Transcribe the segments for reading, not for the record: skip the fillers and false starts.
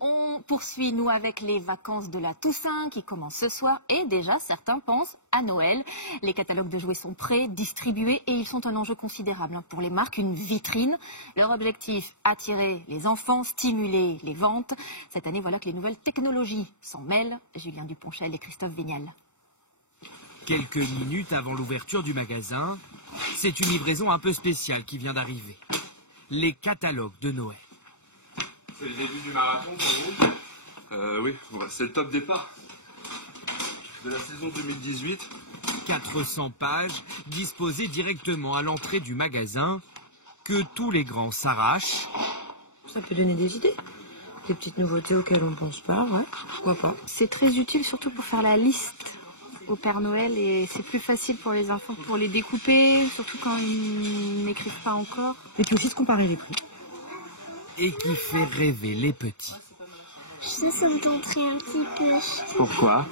On poursuit, nous, avec les vacances de la Toussaint qui commencent ce soir et déjà certains pensent à Noël. Les catalogues de jouets sont prêts, distribués et ils sont un enjeu considérable pour les marques, une vitrine. Leur objectif, attirer les enfants, stimuler les ventes. Cette année, voilà que les nouvelles technologies s'en mêlent. Julien Duponchel et Christophe Vignal. Quelques minutes avant l'ouverture du magasin, c'est une livraison un peu spéciale qui vient d'arriver. Les catalogues de Noël. C'est le début du marathon pour vous? Oui, c'est le top départ de la saison 2018. 400 pages disposées directement à l'entrée du magasin que tous les grands s'arrachent. Ça peut donner des idées. Des petites nouveautés auxquelles on ne pense pas, ouais, pourquoi pas. C'est très utile surtout pour faire la liste au Père Noël et c'est plus facile pour les enfants pour les découper, surtout quand ils n'écrivent pas encore. Et puis aussi de comparer les prix. Et qui fait rêver les petits. Ça me tenterait un petit peu. Pourquoi?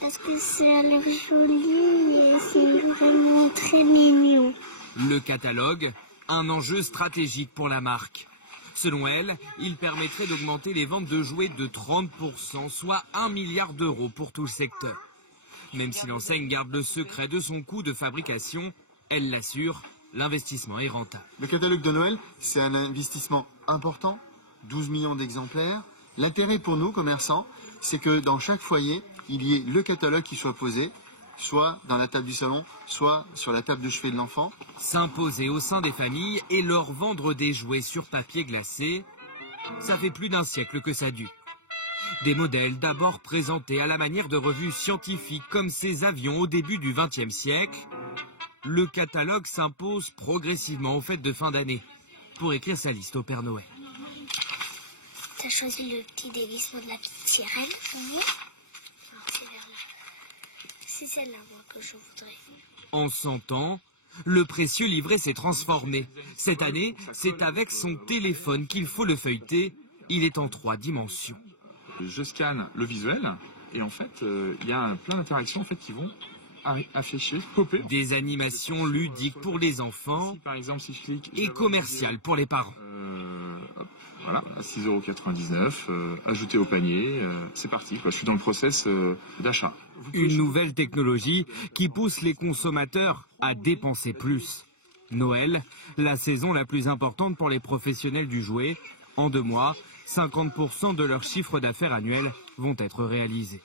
Parce que ça a l'air joli et c'est vraiment très mignon. Le catalogue, un enjeu stratégique pour la marque. Selon elle, il permettrait d'augmenter les ventes de jouets de 30%, soit 1 milliard d'euros pour tout le secteur. Même si l'enseigne garde le secret de son coût de fabrication, elle l'assure, l'investissement est rentable. Le catalogue de Noël, c'est un investissement important, 12 millions d'exemplaires. L'intérêt pour nous, commerçants, c'est que dans chaque foyer, il y ait le catalogue qui soit posé, soit dans la table du salon, soit sur la table de chevet de l'enfant. S'imposer au sein des familles et leur vendre des jouets sur papier glacé, ça fait plus d'un siècle que ça dure. Des modèles d'abord présentés à la manière de revues scientifiques comme ces avions au début du XXe siècle, le catalogue s'impose progressivement aux fêtes de fin d'année pour écrire sa liste au Père Noël. T'as choisi le petit déguisement de la petite sirène? C'est celle-là, moi, que je voudrais. En 100 ans, le précieux livret s'est transformé. Cette année, c'est avec son téléphone qu'il faut le feuilleter. Il est en 3 dimensions. Je scanne le visuel et en fait, il y a plein d'interactions en fait, qui vont afficher, popper. Des animations ludiques pour les enfants, Par exemple, si je clique... et commerciales pour les parents. Hop, voilà, 6,99 €, ajouté au panier, c'est parti. Je suis dans le process d'achat. Une nouvelle technologie qui pousse les consommateurs à dépenser plus. Noël, la saison la plus importante pour les professionnels du jouet. En 2 mois, 50% de leur chiffre d'affaires annuel vont être réalisés.